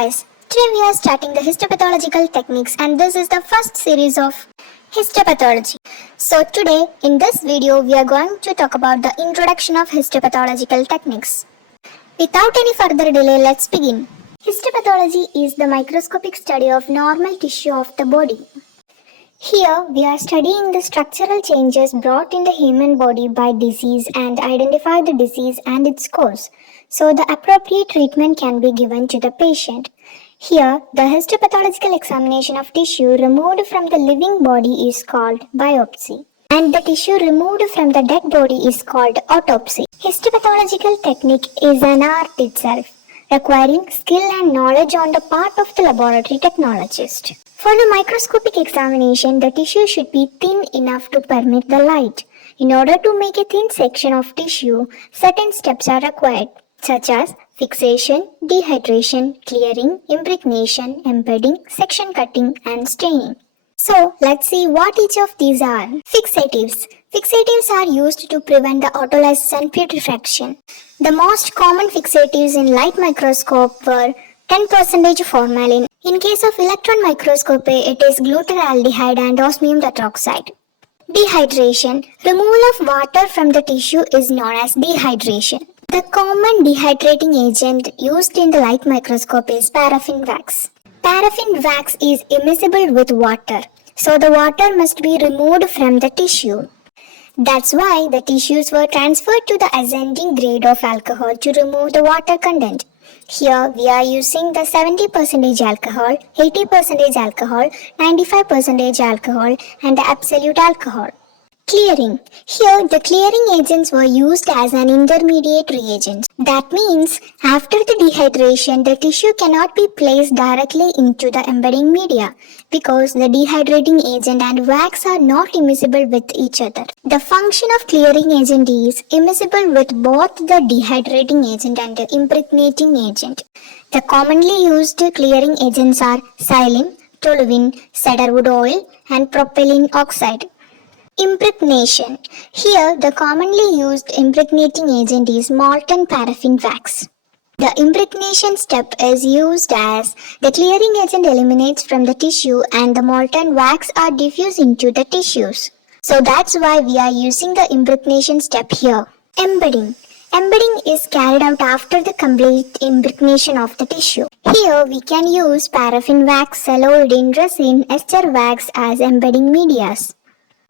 guys, today we are starting the histopathological techniques and this is the first series of histopathology. So today in this video we are going to talk about the introduction of histopathological techniques. Without any further delay, let's begin. Histopathology is the microscopic study of normal tissue of the body. Here we are studying the structural changes brought in the human body by disease and identify the disease and its cause, so the appropriate treatment can be given to the patient. Here, the histopathological examination of tissue removed from the living body is called biopsy, and the tissue removed from the dead body is called autopsy. Histopathological technique is an art itself, requiring skill and knowledge on the part of the laboratory technologist. For the microscopic examination, the tissue should be thin enough to permit the light. In order to make a thin section of tissue, certain steps are required, such as fixation, dehydration, clearing, impregnation, embedding, section cutting, and staining. So, let's see what each of these are. Fixatives. Fixatives are used to prevent the autolysis and putrefaction. The most common fixatives in light microscope were 10% formalin. In case of electron microscopy, it is glutaraldehyde and osmium tetroxide. Dehydration. Removal of water from the tissue is known as dehydration. The common dehydrating agent used in the light microscope is paraffin wax. Paraffin wax is immiscible with water, so the water must be removed from the tissue. That's why the tissues were transferred to the ascending grade of alcohol to remove the water content. Here we are using the 70% alcohol, 80% alcohol, 95% alcohol and the absolute alcohol. Clearing. Here the clearing agents were used as an intermediate reagent. That means after the dehydration the tissue cannot be placed directly into the embedding media because the dehydrating agent and wax are not immiscible with each other. The function of clearing agent is immiscible with both the dehydrating agent and the impregnating agent. The commonly used clearing agents are xylem, toluene, cedarwood oil and propylene oxide. Impregnation. Here, the commonly used impregnating agent is molten paraffin wax. The impregnation step is used as the clearing agent eliminates from the tissue and the molten wax are diffused into the tissues. So that's why we are using the impregnation step here. Embedding. Embedding is carried out after the complete impregnation of the tissue. Here we can use paraffin wax, celluloid resin, ester wax as embedding medias.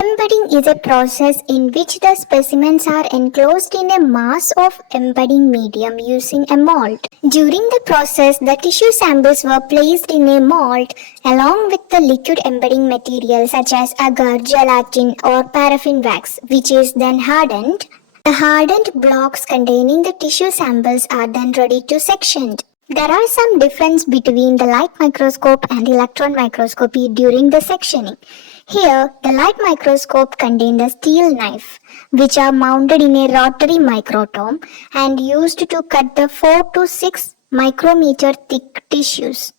Embedding is a process in which the specimens are enclosed in a mass of embedding medium using a mold. During the process, the tissue samples were placed in a mold along with the liquid embedding material such as agar, gelatin or paraffin wax, which is then hardened. The hardened blocks containing the tissue samples are then ready to section. There are some difference between the light microscope and electron microscopy during the sectioning. Here, the light microscope contains a steel knife, which are mounted in a rotary microtome and used to cut the 4 to 6 micrometer thick tissues,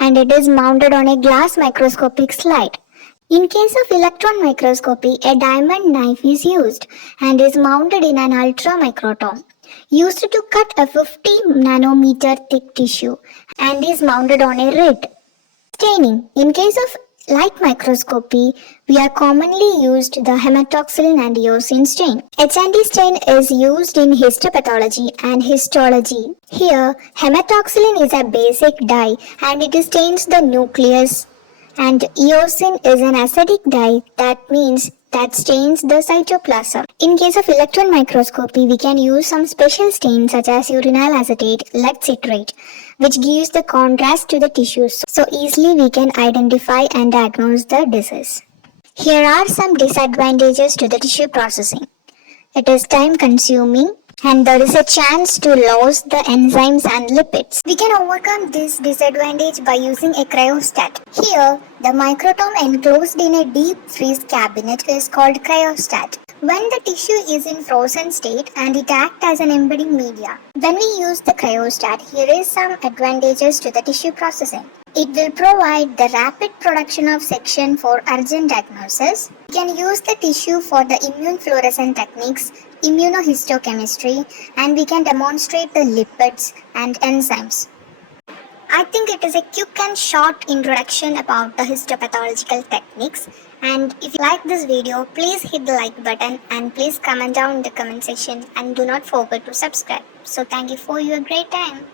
and it is mounted on a glass microscopic slide. In case of electron microscopy, a diamond knife is used and is mounted in an ultra microtome, used to cut a 50 nanometer thick tissue and is mounted on a lid. Staining. In case of light microscopy, we are commonly used the hematoxylin and eosin stain. HND stain is used in histopathology and histology. Here, hematoxylin is a basic dye and it stains the nucleus, and eosin is an acidic dye, that means that stains the cytoplasm. In case of electron microscopy, we can use some special stains such as uranyl acetate, lead citrate, which gives the contrast to the tissues, so easily we can identify and diagnose the disease. Here are some disadvantages to the tissue processing. It is time consuming and there is a chance to lose the enzymes and lipids. We can overcome this disadvantage by using a cryostat. Here, the microtome enclosed in a deep freeze cabinet is called cryostat. When the tissue is in frozen state and it acts as an embedding media. When we use the cryostat, here is some advantages to the tissue processing. It will provide the rapid production of section for urgent diagnosis. We can use the tissue for the immune fluorescent techniques, immunohistochemistry, and we can demonstrate the lipids and enzymes. I think it is a quick and short introduction about the histopathological techniques. And if you like this video, please hit the like button and please comment down in the comment section and do not forget to subscribe. So thank you for your great time.